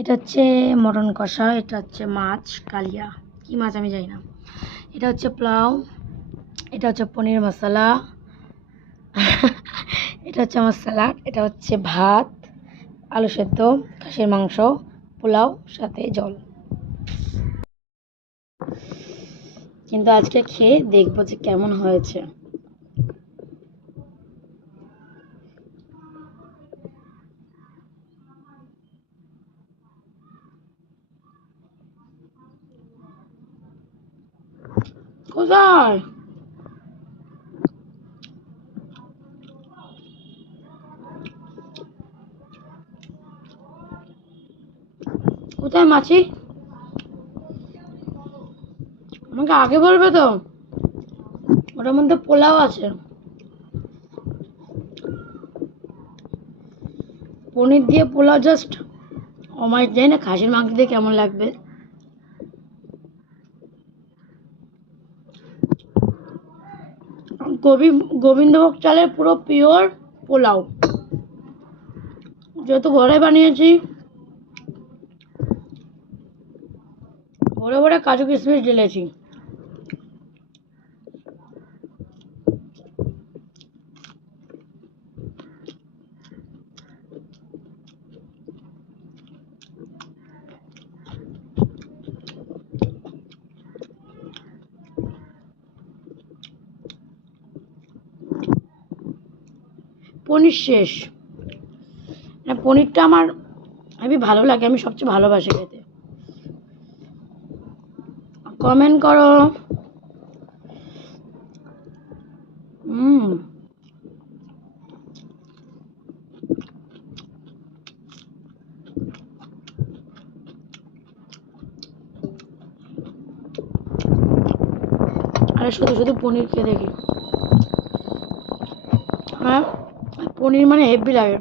এটা হচ্ছে মটন কষা, এটা হচ্ছে মাছ কালিয়া, কি মাছ আমি জানি না। এটা হচ্ছে পোলাও, এটা হচ্ছে পনির মশলা, এটা হচ্ছে আমার স্যালাড, এটা হচ্ছে ভাত, আলু সেদ্ধ, খাসির মাংস, পোলাও সাথে জল। কিন্তু আজকে খেয়ে দেখবো যে কেমন হয়েছে। কোথায় কোথায় মাছি? আমাকে আগে বলবে তো, ওটার মধ্যে পোলাও আছে, পনির দিয়ে পোলাও জাস্ট আমার জানি না খাসির মাংস দিয়ে কেমন লাগবে। গোবিন্দভোগ চালের পুরো পিওর পোলাও, যেহেতু ঘরে বানিয়েছি, ভরে ভরে কাজু কিশমিশ ঢেলেছি। পনির শেষ, পনিরটা আমার হেবি ভালো লাগে, আমি সবচেয়ে ভালোবাসি খেতে। কমেন্ট করো। আরে শুধু শুধু পনির খেয়ে দেখি, হ্যাঁ পনির মানে হেভি লাগে।